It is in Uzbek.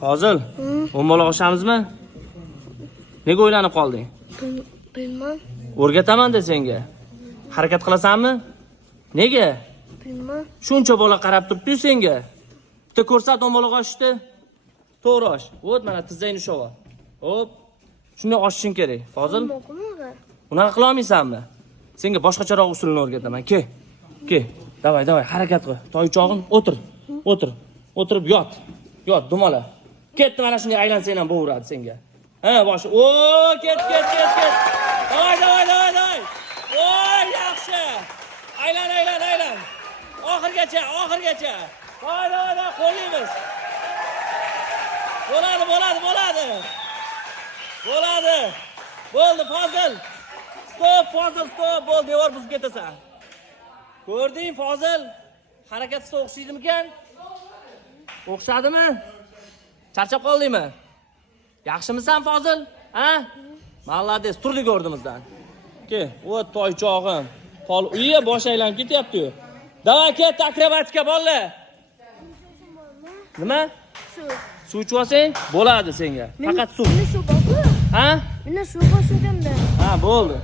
Fozil, o'mbaloq oshamizmi? Nega o'ylanib qolding? Bilmam. O'rgataman de senga. Harakat qilasanmi? Nega? Bilmam. Shuncha bola qarab turibdi senga. Bitta ko'rsat o'mbaloq oshishni. To'g'ri osh. O't mana tizzangni ushava. Hop. Shunday oshishing kerak. Fozil, unaqa qila olmaysanmi? Senga boshqacharoq usulni o'rgataman. Ke. Davay, harakat qil. Toychog'in o'tir. O'tirib yot. Yot, dumala. Ketdi, mana shunday aylansang ham bo'veradi senga. Ha, bosh. O, ket. Davay. Voy, yaxshi. Aylan. Oxirgacha. Davay, qo'llaymiz. Bo'ladi. Bo'ldi, Fozil. Stop. Bo'ldi, devor buzib ketasan. Ko'rding, Fozil? Harakatga o'xshaydimikan? O'xshadimi? Charchab qoldingmi? Yaxshimisan, Fozil? Ha? Malades, turdik o'rnimizdan. Ke, o toychog'im. Uyiga bosh aylanib ketyapti-yu. Davay, ket, akrobatika bolalar. Nima? Suv ichib olsang, bo'ladi senga. Faqat suv. Meni suv bormi? Ha? Meni suv bor suvimda. Ha, bo'ldi.